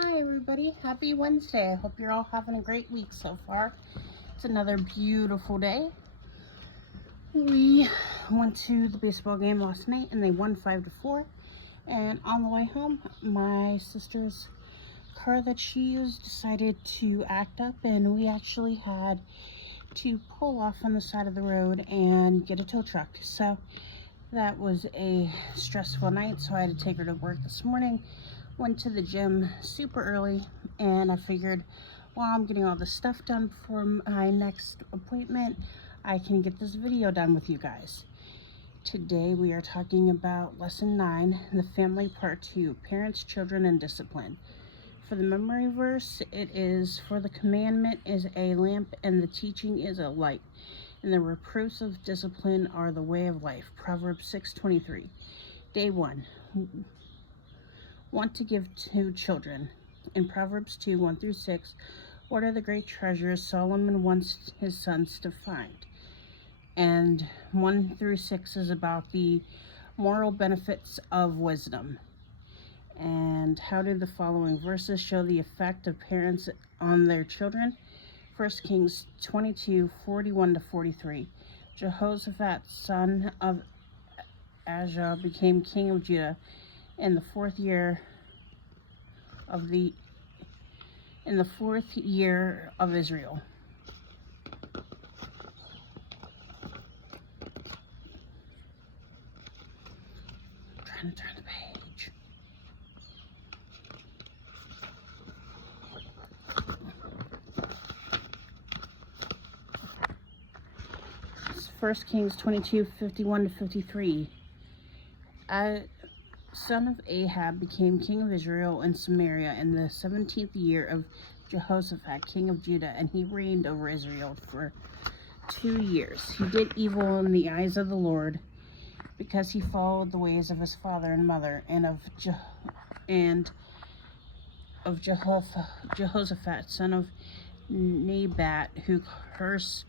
Hi everybody, happy Wednesday. I hope you're all having a great week so far. It's another beautiful day. We went to the baseball game last night and they won 5-4. And on the way home, my sister's car that she used decided to act up, and we actually had to pull off on the side of the road and get a tow truck. So that was a stressful night, so I had to take her to work this morning. Went to the gym super early, and I figured while I'm getting all this stuff done for my next appointment, I can get this video done with you guys. Today we are talking about Lesson 9, the Family Part 2, Parents, Children, and Discipline. For the memory verse, it is, "For the commandment is a lamp, and the teaching is a light, and the reproofs of discipline are the way of life." Proverbs 6:23. Day 1. Want to give to children. In Proverbs 2:1-6, what are the great treasures Solomon wants his sons to find? And 1-6 is about the moral benefits of wisdom. And how do the following verses show the effect of parents on their children? 1 Kings 22:41-43. Jehoshaphat, son of Ahijah, became king of Judah in the fourth year of Israel. I'm trying to turn the page. It's 1 Kings 22:51-53. Son of Ahab became king of Israel and Samaria in the 17th year of Jehoshaphat, king of Judah, and he reigned over Israel for 2 years. He did evil in the eyes of the Lord, because he followed the ways of his father and mother, and of Jehoshaphat, son of Nebat, who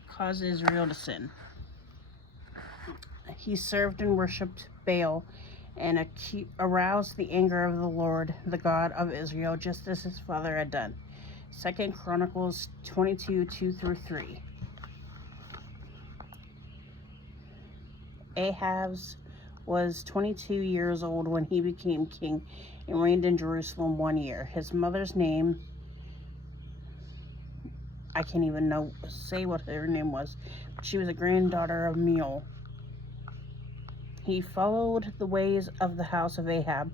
caused Israel to sin. He served and worshipped Baal, and aroused the anger of the Lord, the God of Israel, just as his father had done. 2 Chronicles 22:2-3. Ahab was 22 years old when he became king and reigned in Jerusalem 1 year. His mother's name, I can't even say what her name was, but she was a granddaughter of Mule. He followed the ways of the house of Ahab,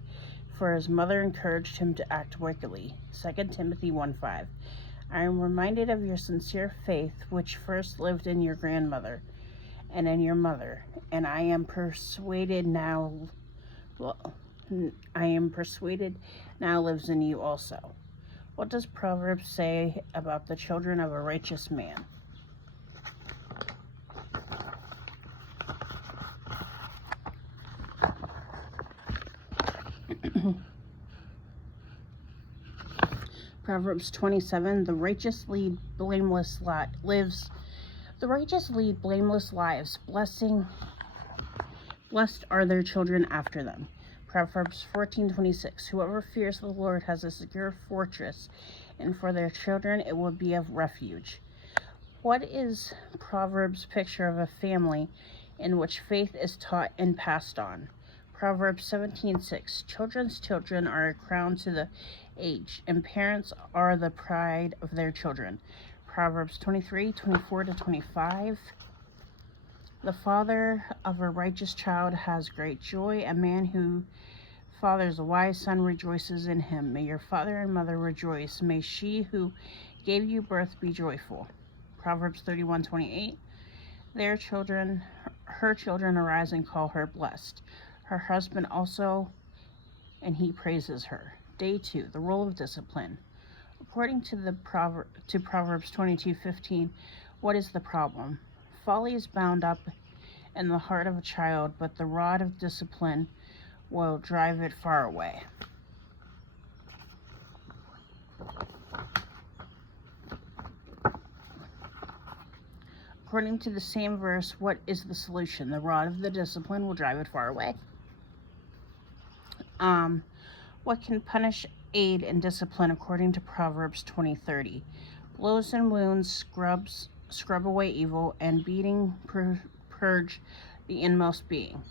for his mother encouraged him to act wickedly. 2 Timothy 1:5. I am reminded of your sincere faith, which first lived in your grandmother and in your mother, and I am persuaded now lives in you also. What does Proverbs say about the children of a righteous man? Proverbs 27, the righteous lead blameless lives. The righteous lead blameless lives. Blessed are their children after them. Proverbs 14:26, whoever fears the Lord has a secure fortress, and for their children it will be a refuge. What is Proverbs' picture of a family in which faith is taught and passed on? Proverbs 17:6, children's children are a crown to the aged, and parents are the pride of their children. Proverbs 23:24-25, the father of a righteous child has great joy. A man who fathers a wise son rejoices in him. May your father and mother rejoice. May she who gave you birth be joyful. Proverbs 31:28, her children arise and call her blessed. Her husband also, and he praises her. Day 2, the role of discipline. According to Proverbs 22:15, what is the problem? Folly is bound up in the heart of a child, but the rod of discipline will drive it far away. According to the same verse, what is the solution? The rod of the discipline will drive it far away. What can punish aid in discipline according to Proverbs 20:30. Blows and wounds scrub away evil, and beating purge the inmost being.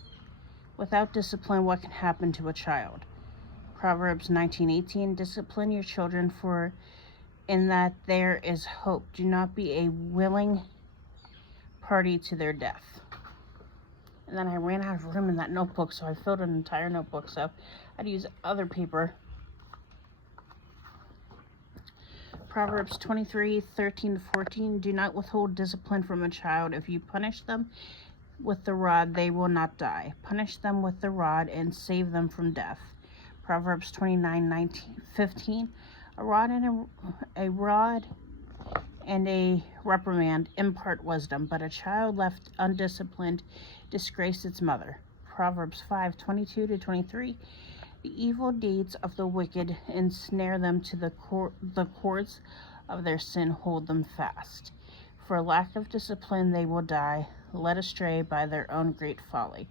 Without discipline, what can happen to a child? Proverbs 19:18. Discipline your children, for in that there is hope. Do not be a willing party to their death. And then I ran out of room in that notebook, so I filled an entire notebook, so I had to use other paper. Proverbs 23:13-14. Do not withhold discipline from a child. If you punish them with the rod, they will not die. Punish them with the rod and save them from death. Proverbs 29:15. A rod and a reprimand impart wisdom, but a child left undisciplined disgraces its mother. Proverbs 5:22-23. The evil deeds of the wicked ensnare them, to the cords of their sin hold them fast. For lack of discipline they will die, led astray by their own great folly.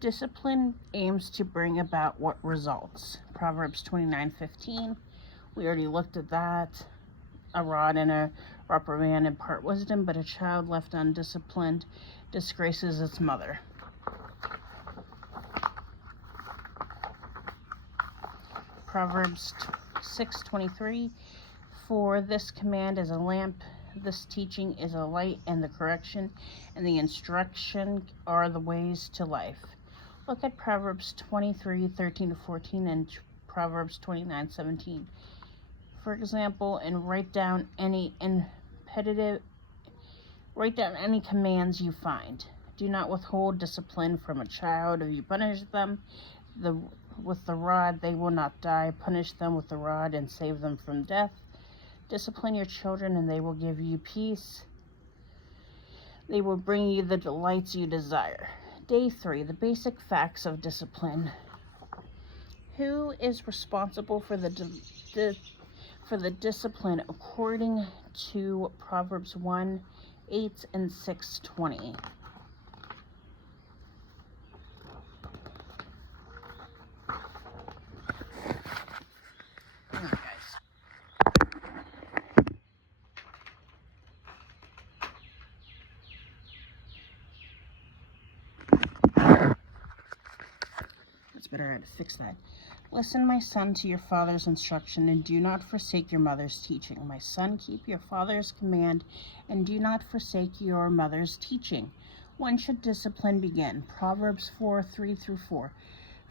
Discipline aims to bring about what results? Proverbs 29:15. We already looked at that. A rod and a reprimand impart wisdom, but a child left undisciplined disgraces its mother. Proverbs 6:23. For this command is a lamp, this teaching is a light, and the correction and the instruction are the ways to life. Look at Proverbs 23:13-14 and Proverbs 29:17. For example, and write down any commands you find. Do not withhold discipline from a child. If you punish them with the rod, they will not die. Punish them with the rod and save them from death. Discipline your children, and they will give you peace. They will bring you the delights you desire. Day 3, the basic facts of discipline. Who is responsible for the discipline according to Proverbs 1:8 and 6:20? Better, I had to fix that. Listen, my son, to your father's instruction, and do not forsake your mother's teaching. My son, keep your father's command, and do not forsake your mother's teaching. When should discipline begin? Proverbs 4:3-4.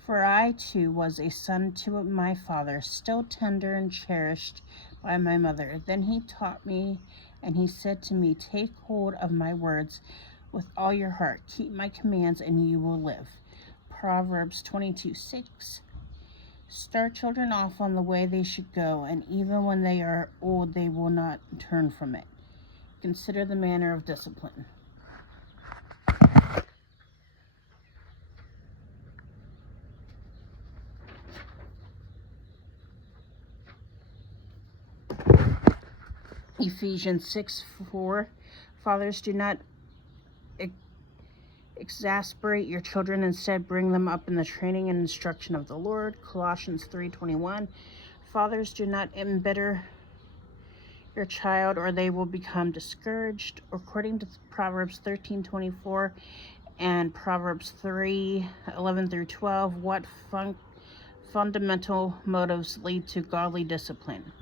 For I too was a son to my father, still tender and cherished by my mother. Then he taught me, and he said to me, take hold of my words with all your heart. Keep my commands, and you will live. Proverbs 22:6. Start children off on the way they should go, and even when they are old, they will not turn from it. Consider the manner of discipline. Ephesians 6:4. Fathers, do not exasperate your children, instead bring them up in the training and instruction of the Lord. Colossians 3:21. Fathers, do not embitter your child, or they will become discouraged. According to Proverbs 13:24 and Proverbs 3:11-12, what fundamental motives lead to godly discipline?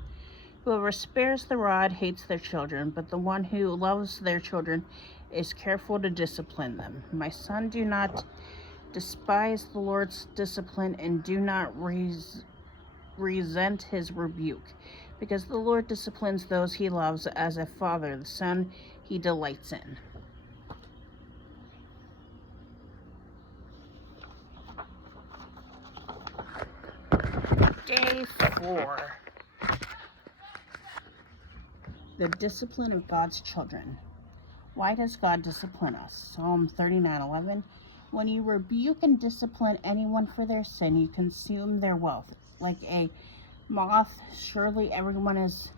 Whoever spares the rod hates their children, but the one who loves their children is careful to discipline them. My son, do not despise the Lord's discipline, and do not resent his rebuke, because the Lord disciplines those he loves as a father, the son he delights in. Day 4. The discipline of God's children. Why does God discipline us? Psalm 39:11. When you rebuke and discipline anyone for their sin, you consume their wealth. Like a moth, surely everyone is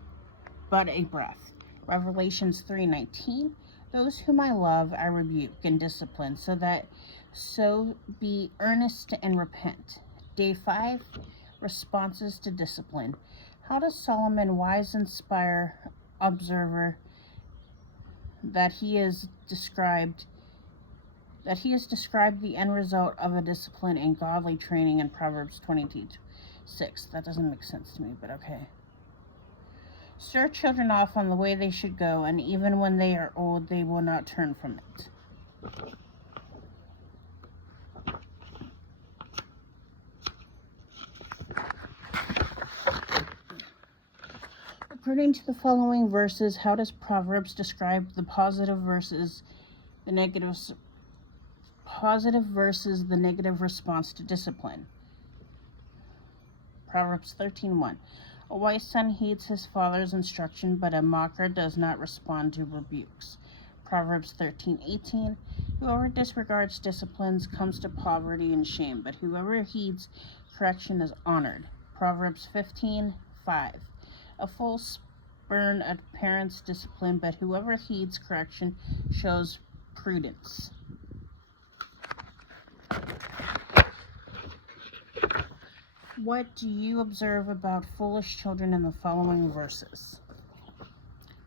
but a breath. Revelations 3:19. Those whom I love, I rebuke and discipline, so be earnest and repent. Day 5. responses to discipline. How does Solomon, wise, inspire observer, that he has described the end result of a discipline and godly training in Proverbs 22:6? That doesn't make sense to me, but okay. Stir children off on the way they should go, and even when they are old, they will not turn from it. According to the following verses, how does Proverbs describe the positive versus the negative response to discipline? Proverbs 13:1. A wise son heeds his father's instruction, but a mocker does not respond to rebukes. Proverbs 13:18. Whoever disregards disciplines comes to poverty and shame, but whoever heeds correction is honored. Proverbs 15:5. A fool spurns a parent's discipline, but whoever heeds correction shows prudence. What do you observe about foolish children in the following verses?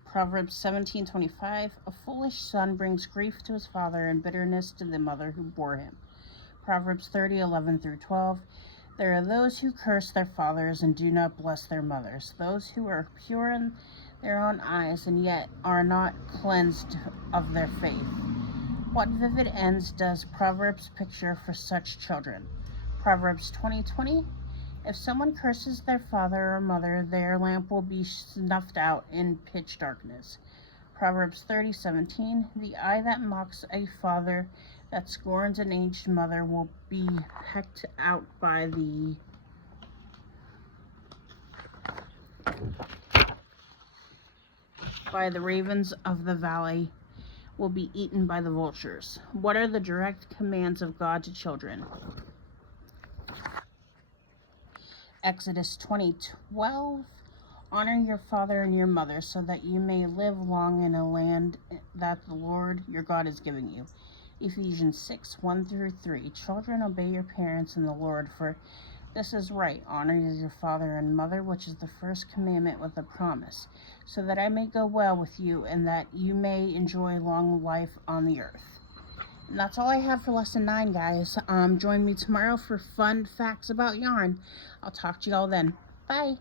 Proverbs 17:25. A foolish son brings grief to his father and bitterness to the mother who bore him. Proverbs 30:11-12. There are those who curse their fathers and do not bless their mothers, those who are pure in their own eyes and yet are not cleansed of their faith. What vivid ends does Proverbs picture for such children? Proverbs 20:20. If someone curses their father or mother, their lamp will be snuffed out in pitch darkness. Proverbs 30:17. The eye that mocks a father, that scorns an aged mother, will be pecked out by the ravens of the valley, will be eaten by the vultures. What are the direct commands of God to children? Exodus 20:12. Honor your father and your mother, so that you may live long in a land that the Lord your God is giving you. Ephesians 6:1-3. Children, obey your parents in the Lord, for this is right. Honor your father and mother, which is the first commandment with a promise, so that I may go well with you and that you may enjoy long life on the earth. And that's all I have for lesson 9, guys. Join me tomorrow for fun facts about yarn. I'll talk to you all then. Bye.